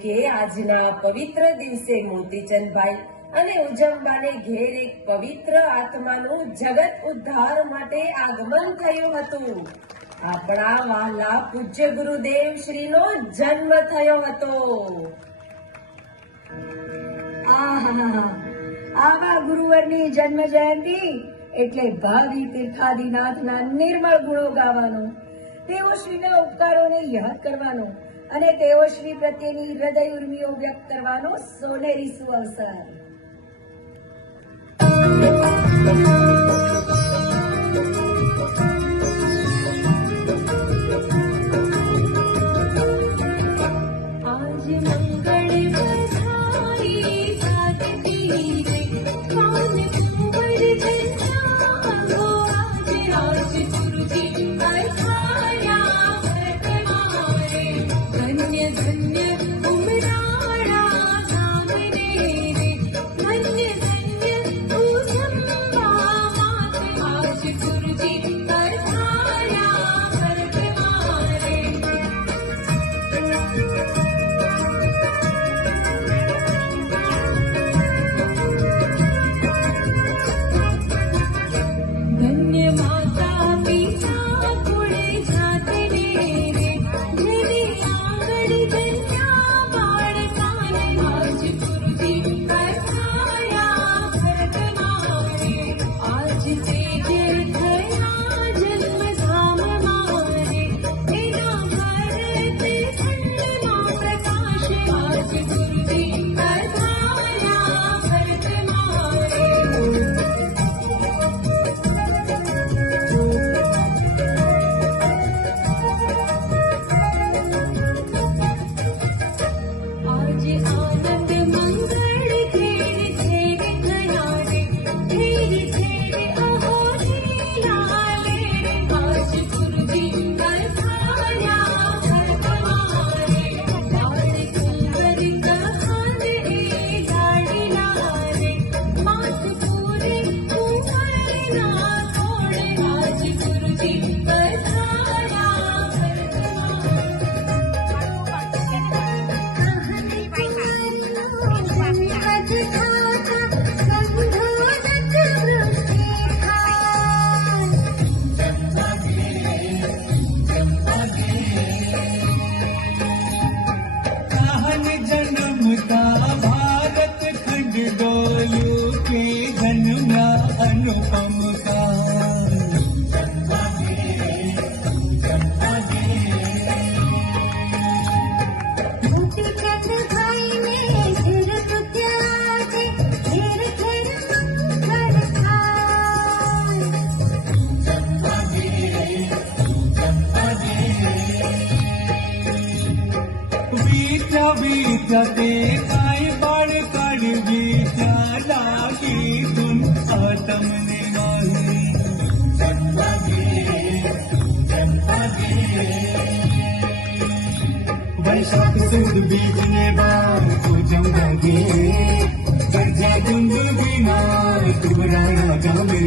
કે આજના પવિત્ર દિવસે મોતીચંદભાઈ અને ઉજમબાને ઘેર એક પવિત્ર આત્માનું જગત ઉદ્ધાર માટે આગમન થયું હતું. આપણા વહાલા પૂજ્ય ગુરુદેવ શ્રીનો જન્મ થયો હતો. આવા ગુરુવરની જન્મ જયંતિ એટલે ભાવિ તીર્થાદિનાથના નિર્મળ ગુણો ગાવાનો, તેઓ શ્રીના ઉપકારોને યાદ કરવાનો અને તેઓ શ્રી પ્રત્યેની હૃદય ઉર્મિઓ વ્યક્ત કરવાનો સોનેરી સુઅવસર. वैशाख सुद बीजने बार को जमगे गरजा गुंद बिना तुमराया जामे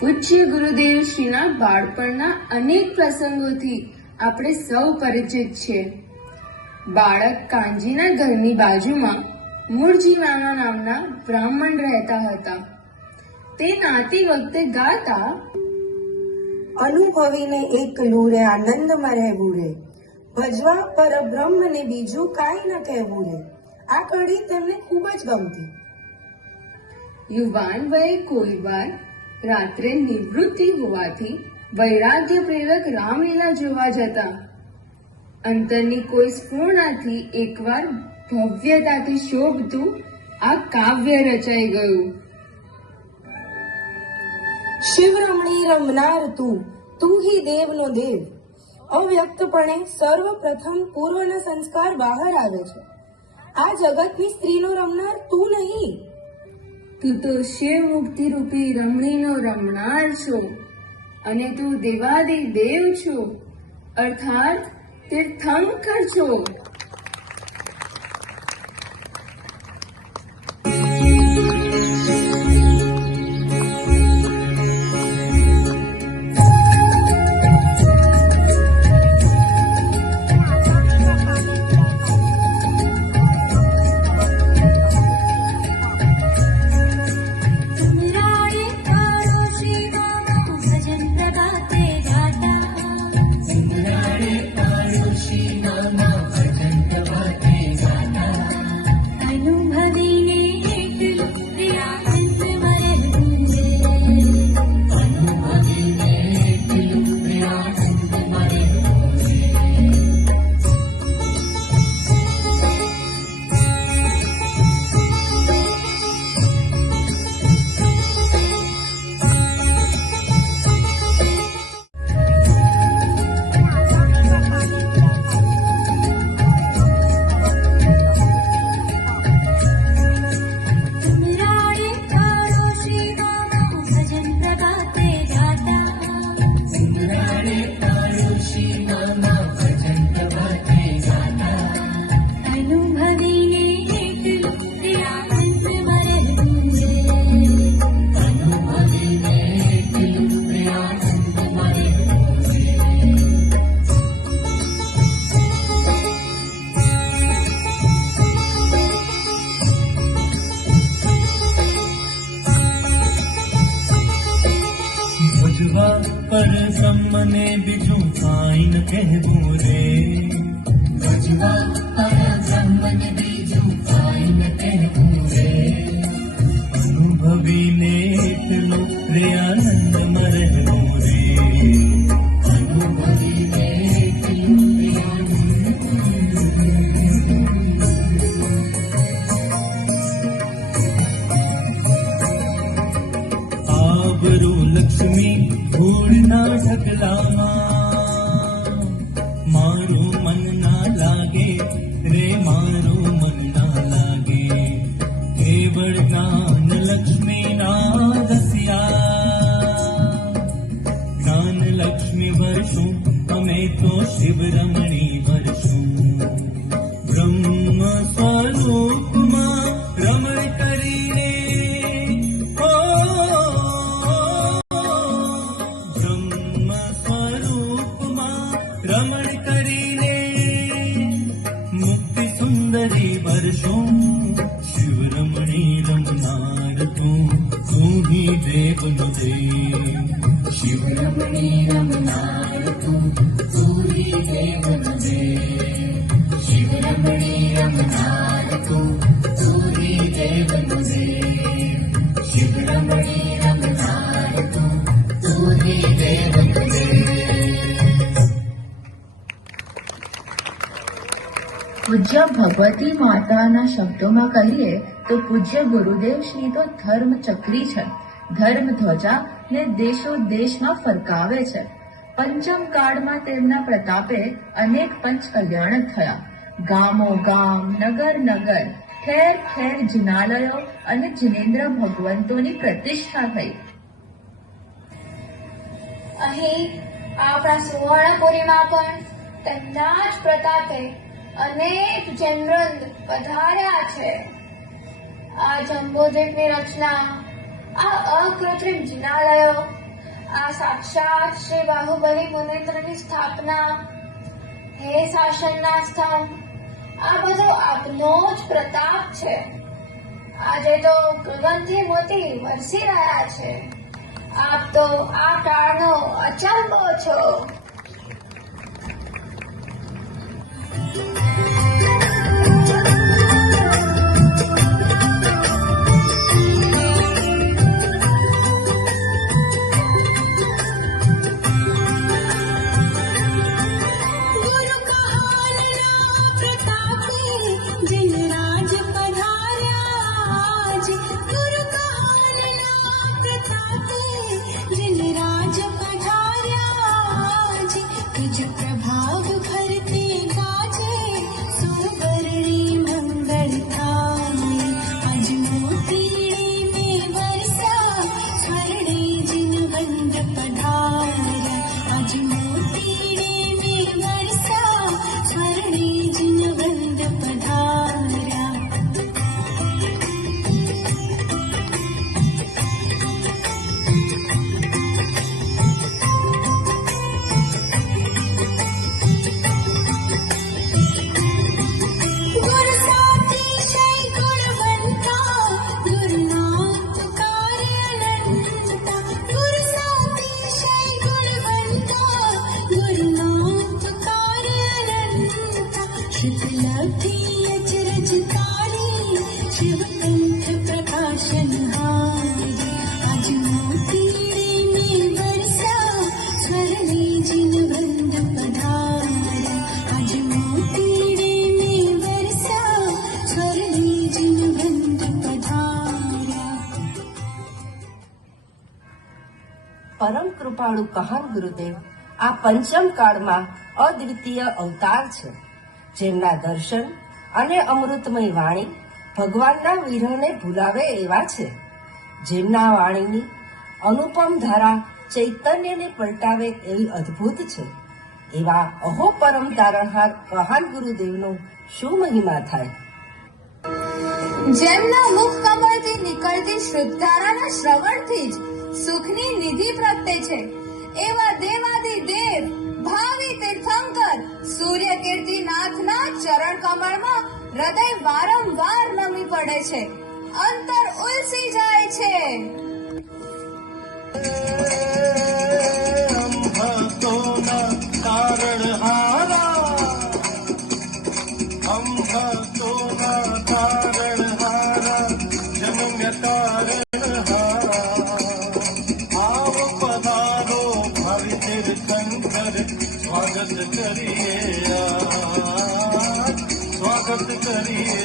પૂજ્ય ગુરુદેવ શ્રીના બાળપણના અનેક પ્રસંગોથી આપણે સૌ પરિચિત છે. બાળક કાંજીના ઘરની બાજુમાં મૂળજીવાના નામના બ્રાહ્મણ રહેતા હતા. તે નાતી વખતે ગાતા, અનુભવીને એકલું રે આનંદમાં રહેવું રે, ભજવા પરબ્રહ્મને બીજું કાંઈ ન કહેવું રે. આ કડી તેમને ખૂબ જ ગમતી. યુવાન વયે કોઈ વાર રાત્રે નિવૃત્તિ હોવાથી વૈરાગ્ય પ્રેરક રામલીલા જોવા જતા. અંતરની કોઈ સ્ફૂર્ણાથી એકવાર ભવ્યતાથી શોભતું આ કાવ્ય રચાઈ ગયું. શિવરમણી રમનાર તું, તું હિ દેવનો દેવ. અવ્યક્તપણે સર્વપ્રથમ પૂર્વના સંસ્કાર બહાર આવે છે. આ જગતની સ્ત્રીનો રમનાર તું નહીં. તું તો શિવ મુક્તિ રૂપી રમણીનો રમનાર છો અને તું દેવાદિ દેવ છો, અર્થાત તીર્થંકર છો. પરબ્રહ્મને બીજું કાંઈ ન કહેવું રે. ભજવા પરબ્રહ્મને બીજું કાંઈ ન કહેવું રે. અનુભવીને એટલો રે આનંદમાં રહેવું રે. અનુભવીને એટલો રે આબરૂ લક્ષ્મી ધૂળના ઢગલામાં મારું મન ના લાગે રે, મારું મન ના લાગે. કેવળ જ્ઞાન લક્ષ્મી ના રસ્યા, જ્ઞાન લક્ષ્મી વર્ષું અમે તો શિવરમણી વર્ષું. બ્રહ્મ સ્વરૂપમાં રમણ કરીને રમણ કરીને મુક્તિ સુંદરી વર્ષું. શિવરમણી રમનાર તું, તું હિ દેવનો દેવ. શિવરમણી રમનાર તું, તું હિ દેવનો દેવ. શિવરમણી રમનાર તું, તું હિ દેવનો દેવ. શિવરમણી રમનાર તું, તું હિ દેવનો દેવ. પૂજ્ય ભગવતી માતાના શબ્દોમાં કહીએ તો પૂજ્ય ગુરુદેવ શ્રી તો ધર્મ ચક્રી છે, ધર્મ ધ્વજા ને દેશો દેશમાં ફરકાવે છે. પંચમ કાળમાં તેમના પ્રતાપે અનેક પંચ કલ્યાણ થયા. ગામો ગામ, નગર નગર, ઠેર ઠેર જિનાલયો અને જિનેન્દ્ર ભગવંતોની પ્રતિષ્ઠા થઈ. અહીં આપણા સુવર્ણપુરીમાં પણ તેમના જ પ્રતાપે અનેક જનવૃંદ પધાર્યા છે. આ જંબોદ્વીપની રચના, આ અકૃત્રિમ જિનાલયો, આ સાક્ષાત શ્રી બાહુબલી મુનિન્દ્રની સ્થાપના, હે શાસનના સ્તંભ, આ બધો આપનો જ પ્રતાપ છે. આજે તો ગગનથી મોતી વરસી રહ્યા છે. આપ તો આ કાળનો અચંબો છો. शीतलती अचरज तारी शिव कंठ प्रकाशन हारी आज मोतीड़े में बरसा स्वरले जिन वृंद पधारा आज मोतीड़े में बरसा स्वरले जिन वृंद पधारा। પરમ કૃપાળુ કહાન ગુરુદેવ આ પંચમ કાળમાં અદ્વિતીય અવતાર છે, જેમના દર્શન અને અમૃતમય વાણી ભગવાનના વિરહને ભૂલાવે એવા છે, જેમના વાણીની અનુપમ ધારા ચૈતન્યને પલટાવે એવી અદ્ભુત છે, એવા અહો પરમ તારણહાર કહાન ગુરુદેવનો શું મહિમા થાય। જેમના મુખ કમળથી નીકળતી શુદ્ધારાના શ્રવણથી જ સુખની નિધિ પ્રગટે છે, એવા દેવાદિ દેવ ભાવિ તીર્થંકર સૂર્ય કીર્તિનાથના ચરણ કમળમાં હૃદય વારંવાર નમી પડે છે, અંતર ઉલસી જાય છે। स्वागत करिए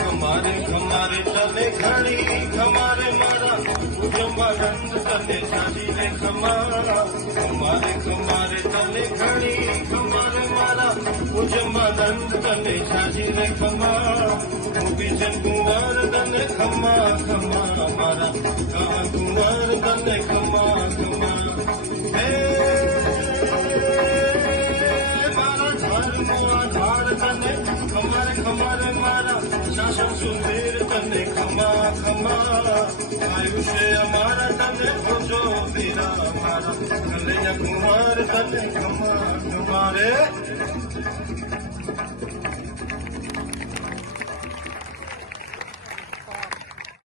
हमारे हमारे तले खड़ी हमारे मारा रंग तले शादी ने खमारा हमारे हमारे तले खड़ी हमारे मारा रंग तले शादी ने खमारा बिजन कुमार तले खमा खमा मारा कहाँ कुमार तले खमा खमा खमारे मारा शासन सुंदर तने खमा खमा आयुष्य हमारा तने खोजो मेरा हमारा कन्हैया कुमार तने खमा खमारे।